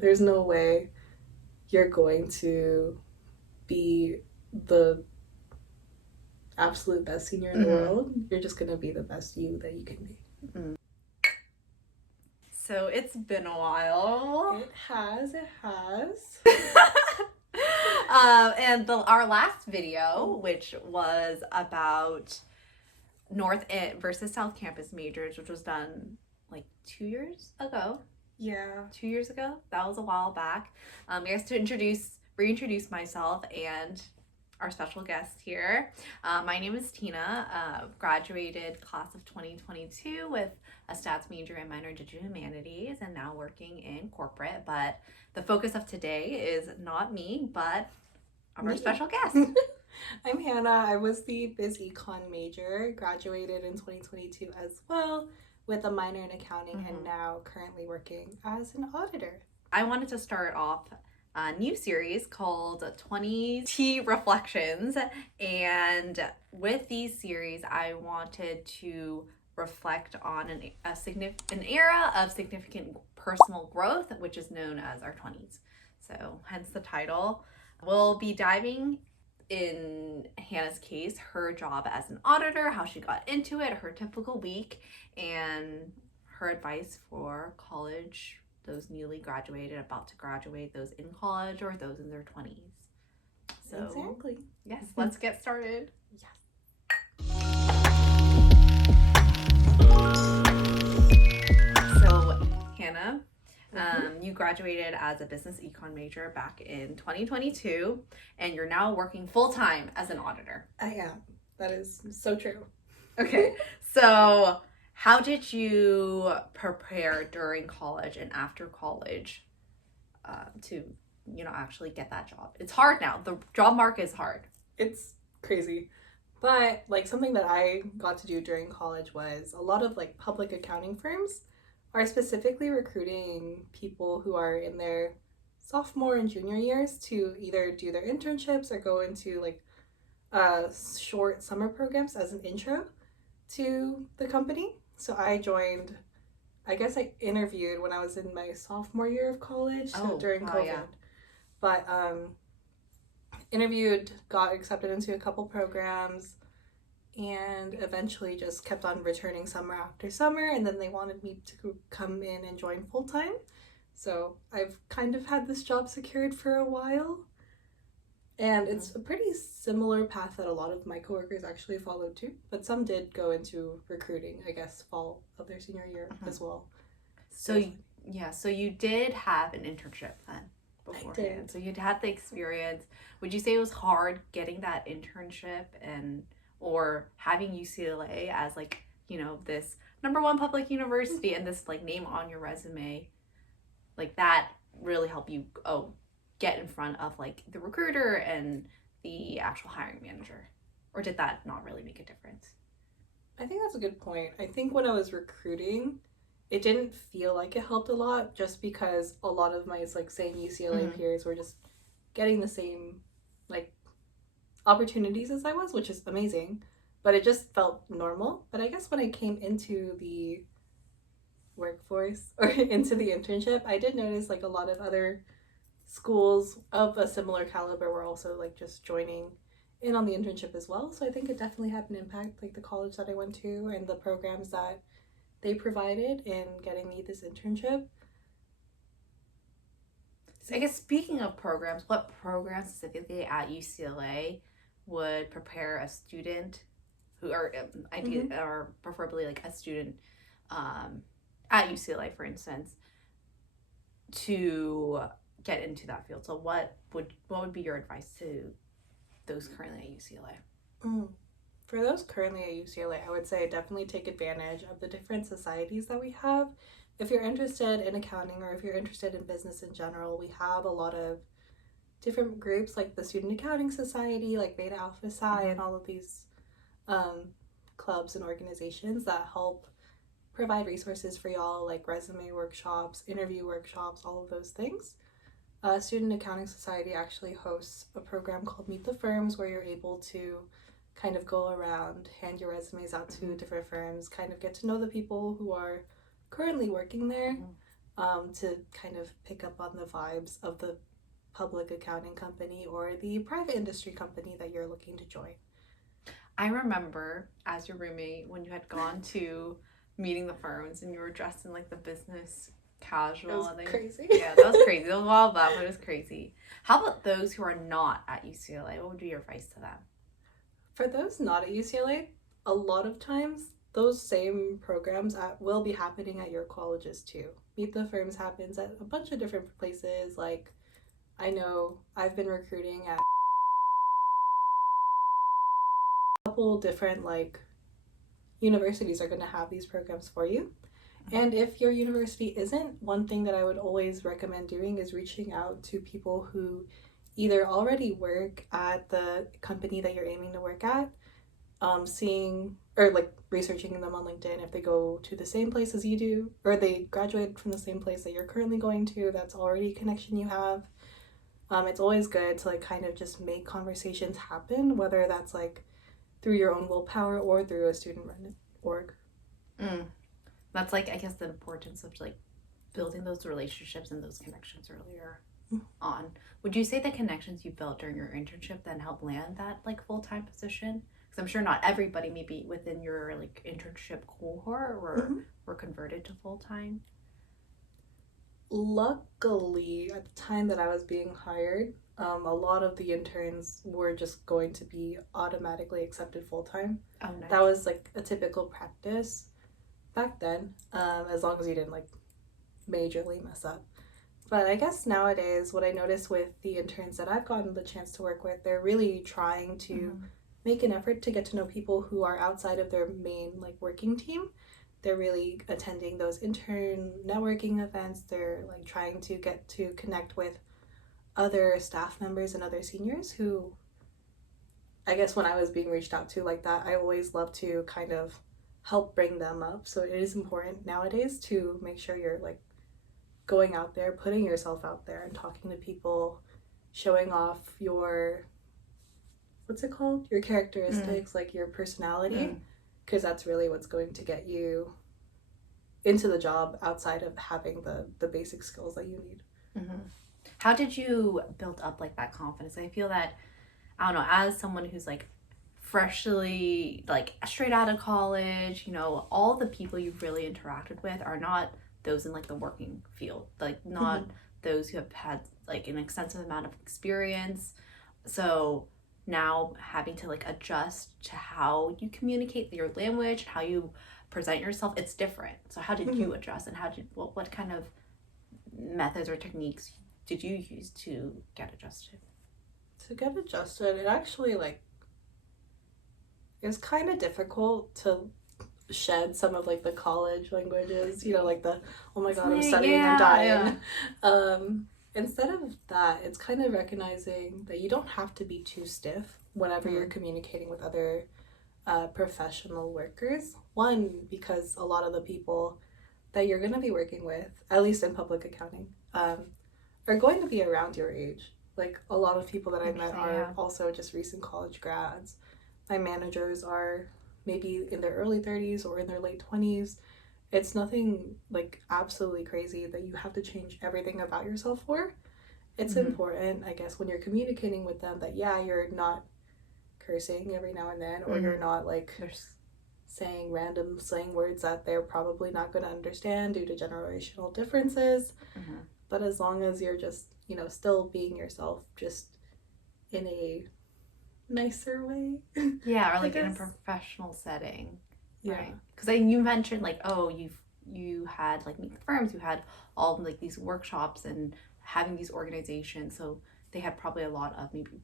There's no way you're going to be the absolute best senior in the world. You're just going to be the best you that you can be. So it's been a while. It has. And our last video, which was about North versus South Campus majors, which was done like 2 years ago. Yeah. 2 years ago. That was a while back. I guess to reintroduce myself and our special guest here. My name is Tina, graduated class of 2022 with a stats major and minor in digital humanities, and now working in corporate. But the focus of today is not me, but our special guest. I'm Hannah. I was the Biz Econ major, graduated in 2022 as well with a minor in accounting, and now currently working as an auditor. I wanted to start off a new series called TwenTEA Reflections, and with these series I wanted to reflect on an era of significant personal growth, which is known as our 20s. So hence the title. We'll be diving, in Hannah's case, her job as an auditor, how she got into it, her typical week, and her advice for college, those newly graduated, about to graduate, those in college, or those in their 20s. So, exactly. Yes, let's get started. Yes. So, Hannah, you graduated as a business econ major back in 2022, and you're now working full-time as an auditor. I am. That is so true. Okay, so how did you prepare during college and after college to, actually get that job? It's hard now. The job market is hard. It's crazy. But something that I got to do during college was a lot of public accounting firms are specifically recruiting people who are in their sophomore and junior years to either do their internships or go into short summer programs as an intro to the company. So I joined, I guess I interviewed when I was in my sophomore year of college, during COVID. Yeah. But interviewed, got accepted into a couple programs, and eventually just kept on returning summer after summer, and then they wanted me to come in and join full-time. So I've kind of had this job secured for a while. And it's a pretty similar path that a lot of my coworkers actually followed too. But some did go into recruiting, I guess, fall of their senior year as well. So you did have an internship then beforehand. So you'd had the experience. Would you say it was hard getting that internship or having UCLA as this #1 public university and this name on your resume, that really helped you get in front of the recruiter and the actual hiring manager? Or did that not really make a difference? I think that's a good point. I think when I was recruiting, it didn't feel like it helped a lot, just because a lot of my same UCLA peers were just getting the same opportunities as I was, which is amazing, but it just felt normal. But I guess when I came into the workforce or into the internship, I did notice a lot of other schools of a similar caliber were also just joining in on the internship as well. So I think it definitely had an impact, the college that I went to and the programs that they provided in getting me this internship. So I guess speaking of programs, what programs specifically at UCLA would prepare a student who are or preferably a student at UCLA, for instance, to get into that field? So what would be your advice to those currently at UCLA? For those currently at UCLA, I would say definitely take advantage of the different societies that we have. If you're interested in accounting or if you're interested in business in general, we have a lot of different groups like the Student Accounting Society, Beta Alpha Psi, and all of these clubs and organizations that help provide resources for y'all, resume workshops, interview workshops, all of those things. Student Accounting Society actually hosts a program called Meet the Firms, where you're able to kind of go around, hand your resumes out to different firms, kind of get to know the people who are currently working there. to kind of pick up on the vibes of the public accounting company or the private industry company that you're looking to join. I remember as your roommate when you had gone to meeting the firms and you were dressed in like the business casual. That was crazy. Yeah, that was crazy. It was a while back, but it was crazy. How about those who are not at UCLA? What would be your advice to them? For those not at UCLA, a lot of times those same programs will be happening at your colleges too. Meet the Firms happens at a bunch of different places. Like, I know I've been recruiting at a couple different like universities are going to have these programs for you. And if your university isn't, one thing that I would always recommend doing is reaching out to people who either already work at the company that you're aiming to work at, seeing or like researching them on LinkedIn if they go to the same place as you do, or they graduated from the same place that you're currently going to, that's already a connection you have. It's always good to like kind of just make conversations happen, whether that's like through your own willpower or through a student-run org. That's like, I guess, the importance of like building those relationships and those connections earlier on. Would you say the connections you built during your internship then helped land that like full-time position? Because I'm sure not everybody maybe within your like internship cohort were converted to full-time. Luckily, at the time that I was being hired, a lot of the interns were just going to be automatically accepted full-time. Oh, nice. That was like a typical practice back then, as long as you didn't like majorly mess up. But I guess nowadays what I notice with the interns that I've gotten the chance to work with, they're really trying to make an effort to get to know people who are outside of their main like working team. They're really attending those intern networking events. They're like trying to get to connect with other staff members and other seniors who, I guess when I was being reached out to like that, I always love to kind of help bring them up. So it is important nowadays to make sure you're like going out there, putting yourself out there and talking to people, showing off your, what's it called? Your characteristics, like your personality, because that's really what's going to get you into the job outside of having the basic skills that you need. How did you build up like that confidence? I feel that, I don't know, as someone who's like freshly like straight out of college, you know, all the people you've really interacted with are not those in like the working field, like not those who have had like an extensive amount of experience. So now having to like adjust to how you communicate your language, how you present yourself, it's different. So how did you adjust, and what kind of methods or techniques did you use to get adjusted? To get adjusted, it actually like, it was kind of difficult to shed some of like the college languages, you know, like the, oh my god, I'm studying, I'm dying. Instead of that, it's kind of recognizing that you don't have to be too stiff whenever you're communicating with other professional workers. One, because a lot of the people that you're going to be working with, at least in public accounting, are going to be around your age. Like a lot of people that I met are also just recent college grads. My managers are maybe in their early 30s or in their late 20s. It's nothing like absolutely crazy that you have to change everything about yourself for. It's important, I guess, when you're communicating with them that, yeah, you're not cursing every now and then, or you're not like saying random slang words that they're probably not going to understand due to generational differences. But as long as you're just, you know, still being yourself, just in a nicer way. Yeah, or like in a professional setting. Right. Because you mentioned like, oh, you had like Meet the Firms, you had all like these workshops and having these organizations, so they had probably a lot of maybe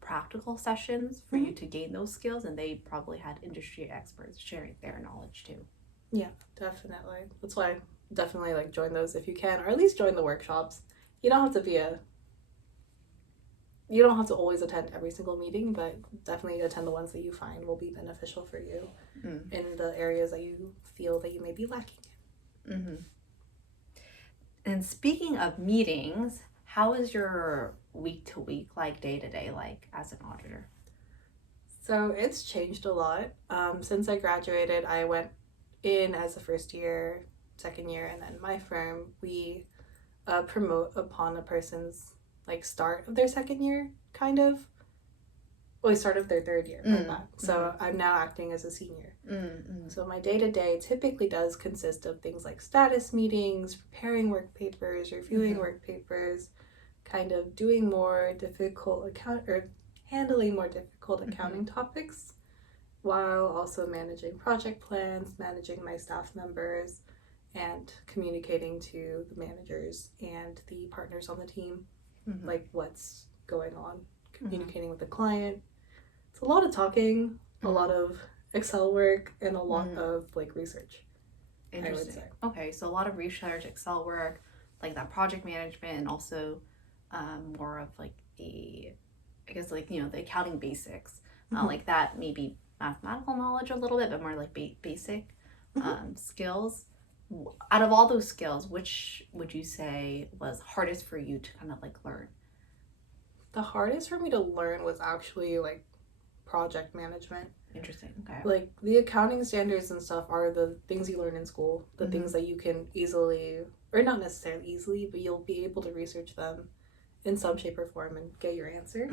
practical sessions for you to gain those skills, and they probably had industry experts sharing their knowledge too. Yeah, definitely. That's why definitely like join those if you can, or at least join the workshops. You don't have to always attend every single meeting, but definitely attend the ones that you find will be beneficial for you in the areas that you feel that you may be lacking in. And speaking of meetings, how is your week to week, like day to day, like as an auditor? So it's changed a lot. Since I graduated, I went in as a first year second year, and then my firm, we promote upon a person's like start of their second year, kind of. Well, start of their third year, my bad. So I'm now acting as a senior. So my day-to-day typically does consist of things like status meetings, preparing work papers, reviewing work papers, kind of doing more difficult handling more difficult accounting topics, while also managing project plans, managing my staff members, and communicating to the managers and the partners on the team, like what's going on, communicating with the client. It's a lot of talking, a lot of Excel work, and a lot of like research. Interesting. I would say. Okay, so a lot of research, Excel work, like that project management, and also more of like the accounting basics, like that maybe mathematical knowledge a little bit, but more like basic skills. Out of all those skills, which would you say was hardest for you to kind of like learn? The hardest for me to learn was actually like project management. Interesting. Okay. Like the accounting standards and stuff are the things you learn in school, the things that you can easily, or not necessarily easily, but you'll be able to research them in some shape or form and get your answer.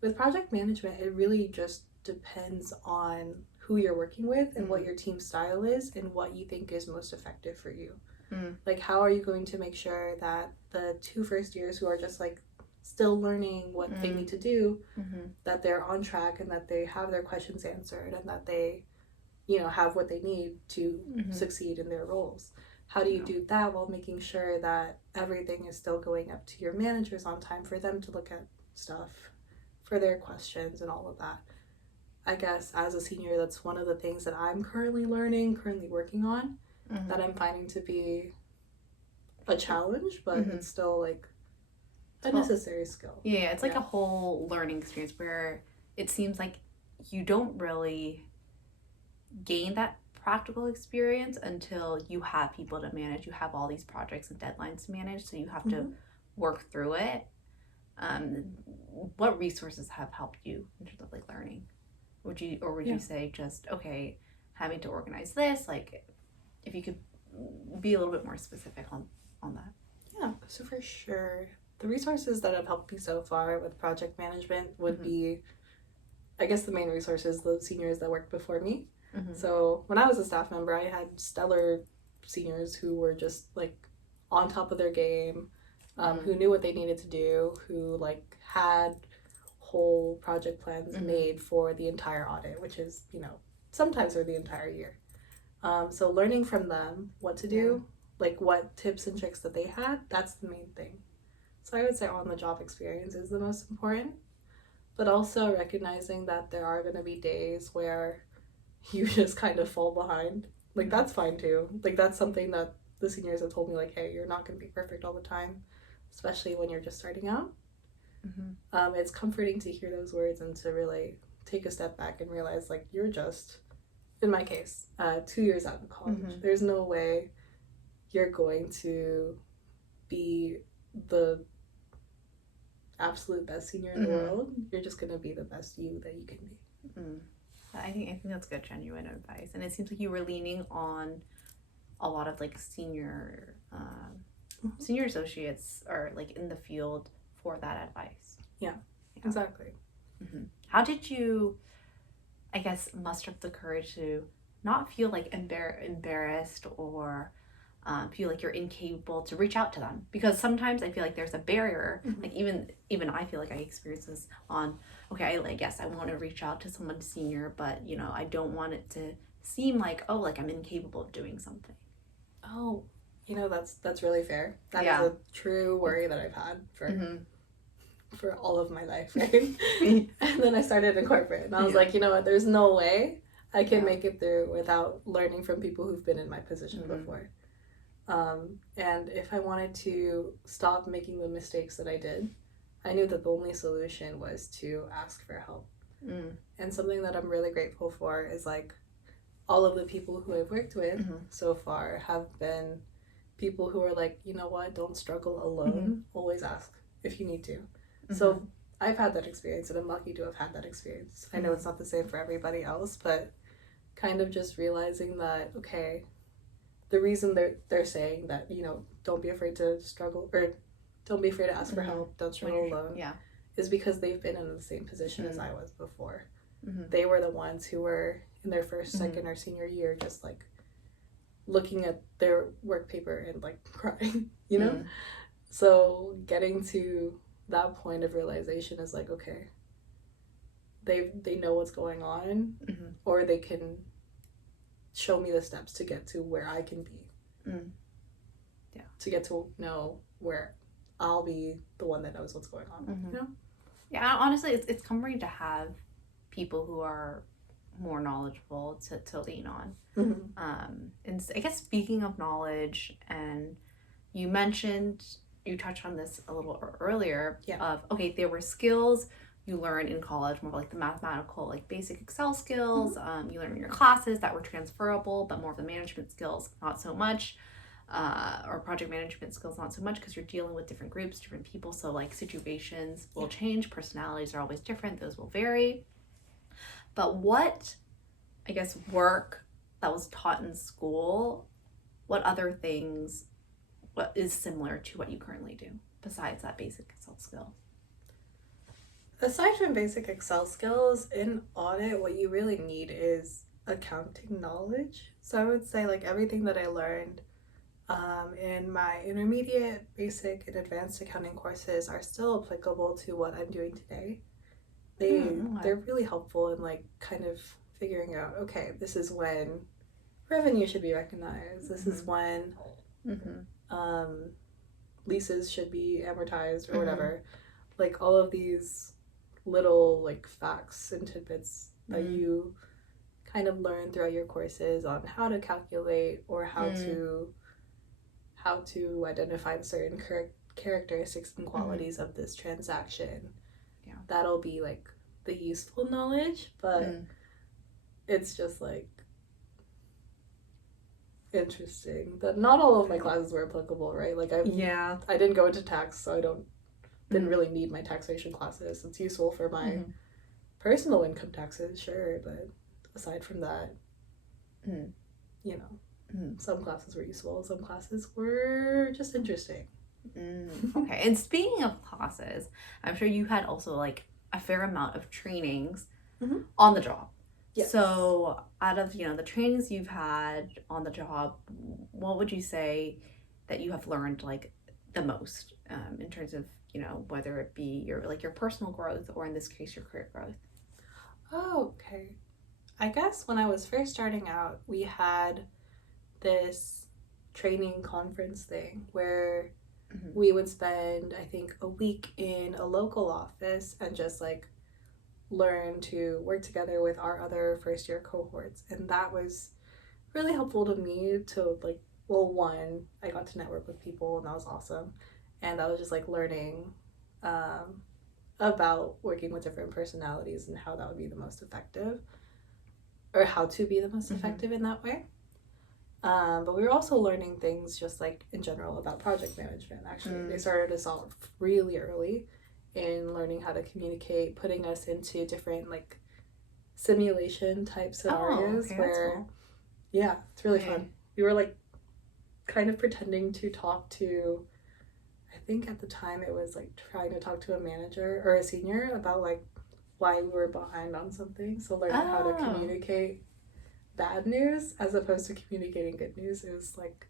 With project management, it really just depends on who you're working with and what your team style is and what you think is most effective for you. Like, how are you going to make sure that the 2 first years who are just like still learning what they need to do, that they're on track and that they have their questions answered and that they, have what they need to succeed in their roles? How do you do that while making sure that everything is still going up to your managers on time for them to look at stuff, for their questions and all of that? I guess as a senior, that's one of the things that I'm currently working on, that I'm finding to be a challenge, but it's still like a necessary skill. Yeah, it's like a whole learning experience where it seems like you don't really gain that practical experience until you have people to manage. You have all these projects and deadlines to manage, so you have to work through it. What resources have helped you in terms of like learning? Would you say just having to organize this? Like, if you could be a little bit more specific on that. Yeah, so for sure, the resources that have helped me so far with project management would be, I guess the main resources, the seniors that worked before me. So when I was a staff member, I had stellar seniors who were just like on top of their game, who knew what they needed to do, who like had whole project plans made for the entire audit, which is, sometimes for the entire year. So learning from them what to do, like what tips and tricks that they had, that's the main thing. So I would say on-the-job experience is the most important, but also recognizing that there are going to be days where you just kind of fall behind. Like, that's fine too. Like, that's something that the seniors have told me, like, hey, you're not going to be perfect all the time, especially when you're just starting out. It's comforting to hear those words and to really take a step back and realize, like, you're just, in my case, 2 years out of college. There's no way you're going to be the absolute best senior in the world. You're just going to be the best you that you can be. I think that's good, genuine advice. And it seems like you were leaning on a lot of like senior associates or like in the field for that advice. Yeah. Exactly. How did you, I guess, muster up the courage to not feel like embarrassed or feel like you're incapable to reach out to them? Because sometimes I feel like there's a barrier. Like even I feel like I experience this on, I want to reach out to someone senior, but I don't want it to seem like, like I'm incapable of doing something. Oh, that's really fair. That is a true worry that I've had for all of my life, right? And then I started in corporate and I was like, you know what, there's no way I can make it through without learning from people who've been in my position before. And if I wanted to stop making the mistakes that I did, I knew that the only solution was to ask for help. And something that I'm really grateful for is like all of the people who I've worked with so far have been people who are like, you know what, don't struggle alone. Always ask if you need to. So I've had that experience and I'm lucky to have had that experience. I know it's not the same for everybody else, but kind of just realizing that, okay, the reason they're saying that, you know, don't be afraid to struggle, or don't be afraid to ask for help, don't struggle alone, is because they've been in the same position as I was before. They were the ones who were in their first, second, or senior year just like looking at their work paper and like crying, you know? So getting to that point of realization is like, okay, they know what's going on, or they can show me the steps to get to where I can be. To get to know where I'll be the one that knows what's going on. You know? Yeah, honestly, it's comforting to have people who are more knowledgeable to lean on. And I guess speaking of knowledge, and you touched on this a little earlier, of, okay, there were skills you learned in college, more like the mathematical, like basic Excel skills, you learned in your classes that were transferable, but more of the management skills, not so much, or project management skills, not so much, because you're dealing with different groups, different people, so like situations will change, personalities are always different, those will vary. But what, I guess, work that was taught in school, what other things, what is similar to what you currently do, besides that basic Excel skill? Aside from basic Excel skills, in audit, what you really need is accounting knowledge. So I would say like everything that I learned in my intermediate, basic, and advanced accounting courses are still applicable to what I'm doing today. They're really helpful in like kind of figuring out, okay, this is when revenue should be recognized. This is when leases should be amortized or whatever. Like all of these little like facts and tidbits that you kind of learn throughout your courses on how to calculate, or how to identify the certain characteristics and qualities of this transaction. That'll be like the useful knowledge, but it's just like interesting that not all of my classes were applicable, right? Like I didn't go into tax, so I didn't really need my taxation classes. It's useful for my personal income taxes, sure, but aside from that, you know, some classes were useful, some classes were just interesting. Okay, and speaking of classes, I'm sure you had also like a fair amount of trainings on the job. Yes. So out of, you know, the trainings you've had on the job, what would you say that you have learned like the most in terms of, you know, whether it be your personal growth, or in this case your career growth? Oh, okay. I guess when I was first starting out, we had this training conference thing where we would spend, I think, a week in a local office and just like learn to work together with our other first year cohorts. And that was really helpful to me to like, well, one, I got to network with people, and that was awesome. And I was just like learning about working with different personalities and how that would be the most effective, or how to be the most effective in that way. But we were also learning things just like in general about project management. Actually, they started us off really early in learning how to communicate, putting us into different like simulation type scenarios where, cool. Yeah, it's really fun. We were like kind of pretending to talk to, I think at the time it was like trying to talk to a manager or a senior about like why we were behind on something. So learning how to communicate bad news as opposed to communicating good news. It was like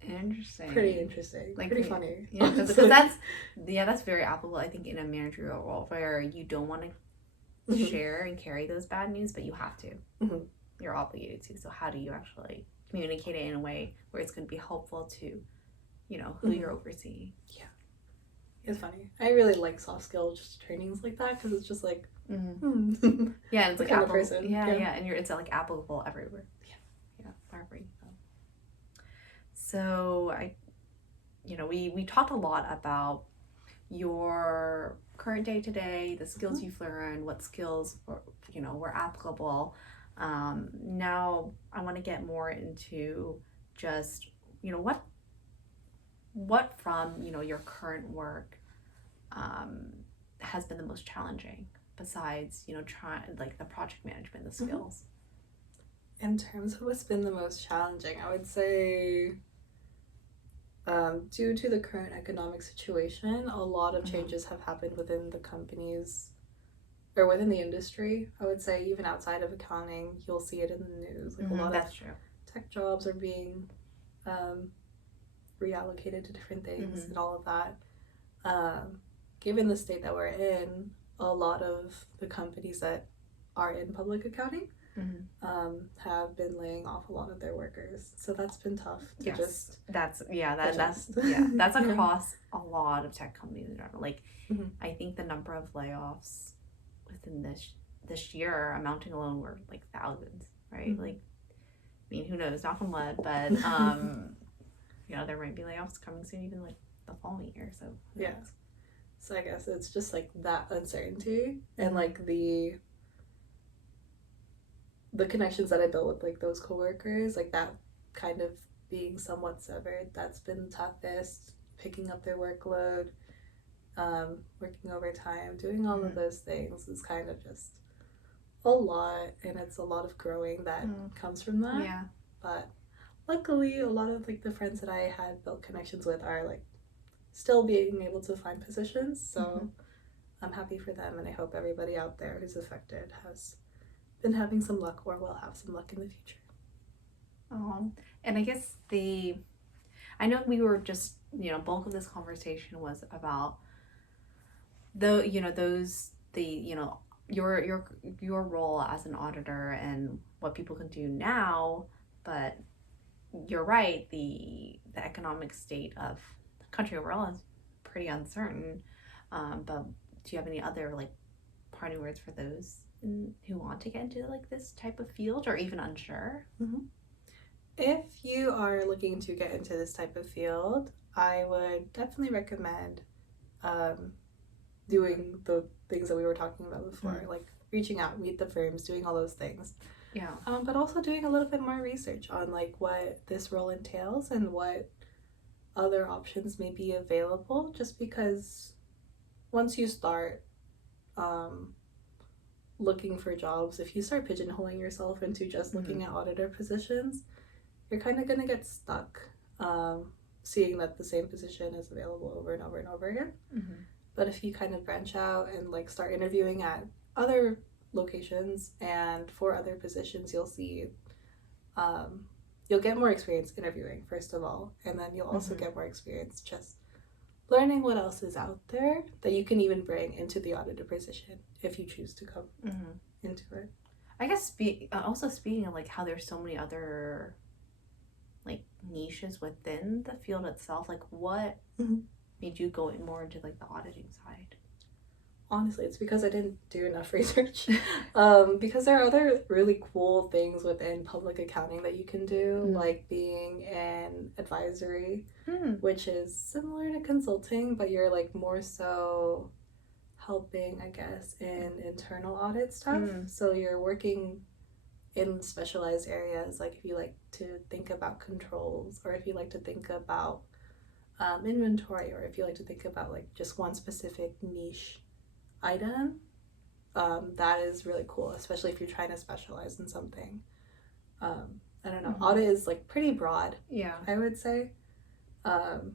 interesting, pretty interesting, like pretty funny. Yeah, because that's very applicable, I think, in a managerial role where you don't want to share and carry those bad news, but you have to. You're obligated to. So how do you actually communicate it in a way where it's going to be helpful to, you know, who you're overseeing? Yeah, it's funny. I really like soft skill just trainings like that, because it's just like yeah, it's like kind of person. Yeah, and it's like applicable everywhere. Yeah, wherever you go. So we talked a lot about your current day to day, the skills you've learned, what skills were applicable. Now I want to get more into just what from your current work has been the most challenging, besides trying like the project management, the skills. In terms of what's been the most challenging, I would say due to the current economic situation, a lot of changes have happened within the companies or within the industry. I would say even outside of accounting, you'll see it in the news. Like a lot That's of true. tech jobs are being reallocated to different things and all of that. Given the state that we're in, a lot of the companies that are in public accounting have been laying off a lot of their workers. So that's been tough to just that's adjust. that's across a lot of tech companies in general. Like I think the number of layoffs within this year amounting alone were like thousands, right? Like, I mean, who knows, knock on wood, but you know, there might be layoffs coming soon, even like the following year. So yeah, so I guess it's just like that uncertainty and like the connections that I built with like those coworkers, like that kind of being somewhat severed, that's been toughest. Picking up their workload, working overtime, doing all of those things is kind of just a lot, and it's a lot of growing that comes from that. Yeah. But luckily, a lot of like the friends that I had built connections with are like still being able to find positions, so I'm happy for them, and I hope everybody out there who's affected has been having some luck or will have some luck in the future. And I guess I know we were just, you know, bulk of this conversation was about your role as an auditor and what people can do now, but you're right, the economic state of the country overall is pretty uncertain. But do you have any other like parting words for those who want to get into like this type of field or even unsure? If you are looking to get into this type of field, I would definitely recommend doing the things that we were talking about before, like reaching out, meet the firms, doing all those things. Yeah. But also doing a little bit more research on like what this role entails and what other options may be available, just because once you start looking for jobs, if you start pigeonholing yourself into just looking at auditor positions, you're kind of going to get stuck seeing that the same position is available over and over and over again. But if you kind of branch out and like start interviewing at other locations and for other positions, you'll see you'll get more experience interviewing, first of all, and then you'll also get more experience just learning what else is out there that you can even bring into the auditor position if you choose to come into it. I guess also speaking of like how there's so many other like niches within the field itself, like what made you go more into like the auditing side? Honestly, it's because I didn't do enough research. Because there are other really cool things within public accounting that you can do, like being an advisory, which is similar to consulting, but you're like more so helping, I guess, in internal audit stuff. So you're working in specialized areas, like if you like to think about controls, or if you like to think about inventory, or if you like to think about like just one specific niche item, that is really cool, especially if you're trying to specialize in something. I don't know, audit is like pretty broad, I would say, and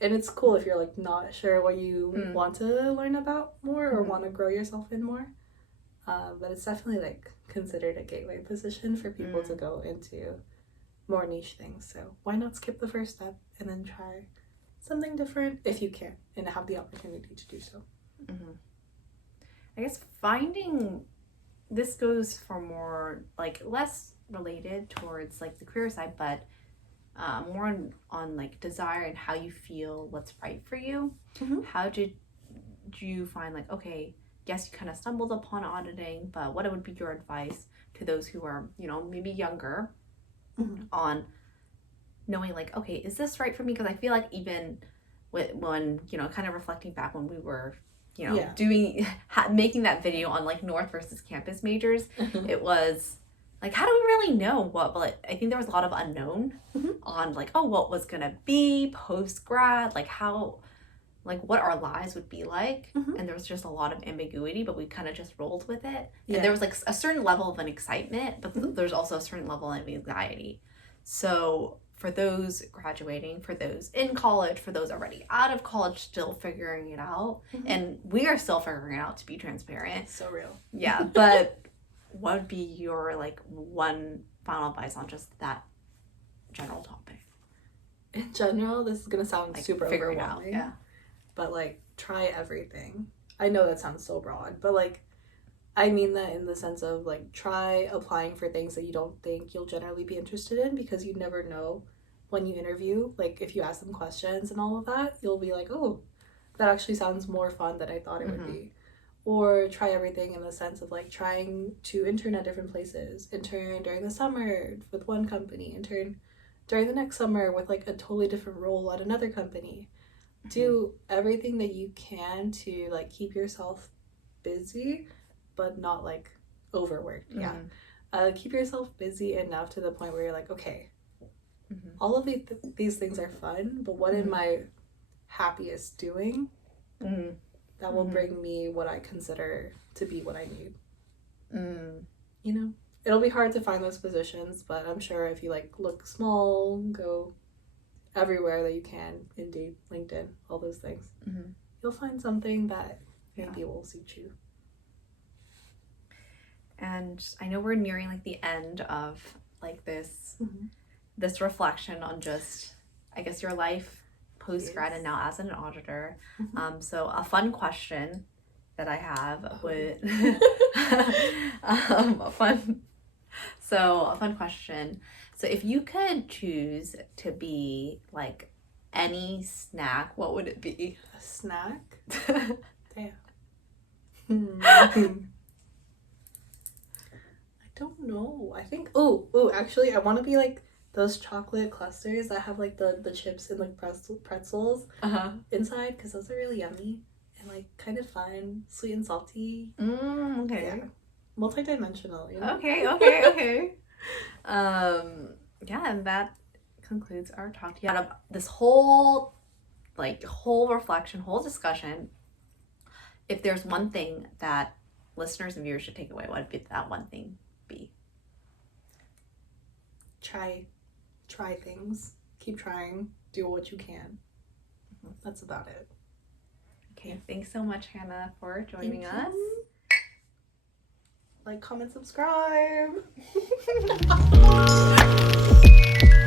it's cool if you're like not sure what you want to learn about more or want to grow yourself in more, but it's definitely like considered a gateway position for people to go into more niche things. So why not skip the first step and then try something different if you can and have the opportunity to do so. I guess finding this goes for more like less related towards like the career side, but more on like desire and how you feel what's right for you. How did you find like, okay, yes, you kind of stumbled upon auditing, but what would be your advice to those who are, you know, maybe younger on knowing like, okay, is this right for me? Because I feel like even when, you know, kind of reflecting back when we were, you know, making that video on like North versus campus majors, it was like, how do we really know what? But I think there was a lot of unknown on like, oh, what was gonna be post grad, like how like what our lives would be like, Mhm. and there was just a lot of ambiguity, but we kind of just rolled with it. Yeah. And there was like a certain level of an excitement, but Mhm. there's also a certain level of anxiety. So for those graduating, for those in college, for those already out of college still figuring it out, Mhm. and we are still figuring it out, to be transparent. So real. Yeah, but what would be your like one final advice on just that general topic? In general, this is gonna sound Like super figuring it out. overwhelming. Yeah. But like, try everything. I know that sounds so broad, but like, I mean that in the sense of like, try applying for things that you don't think you'll generally be interested in, because you never know when you interview. Like, if you ask them questions and all of that, you'll be like, oh, that actually sounds more fun than I thought it would be. Or try everything in the sense of like trying to intern at different places. Intern during the summer with one company, intern during the next summer with like a totally different role at another company. Do everything that you can to like keep yourself busy, but not like overworked. Yeah. Keep yourself busy enough to the point where you're like, okay, all of these things are fun, but what am I happiest doing? That will bring me what I consider to be what I need. You know, it'll be hard to find those positions, but I'm sure if you like look small, go everywhere that you can, Indeed, LinkedIn, all those things, you'll find something that maybe will suit you. And I know we're nearing like the end of like this this reflection on just, I guess, your life post-grad and now as an auditor. So a fun question that I have would a fun question. So if you could choose to be like any snack, what would it be? A snack? Damn. I don't know. I think actually I want to be like those chocolate clusters that have like the chips and like pretzels inside, because those are really yummy and like kind of fun, sweet and salty. Okay. Yeah. Multi-dimensional, you know? Okay. Yeah, and that concludes our talk. Out of this whole reflection, whole discussion, if there's one thing that listeners and viewers should take away, what would that one thing be? Try things. Keep trying. Do what you can. That's about it. Okay. Thanks so much, Hannah, for joining us. Like, comment, subscribe.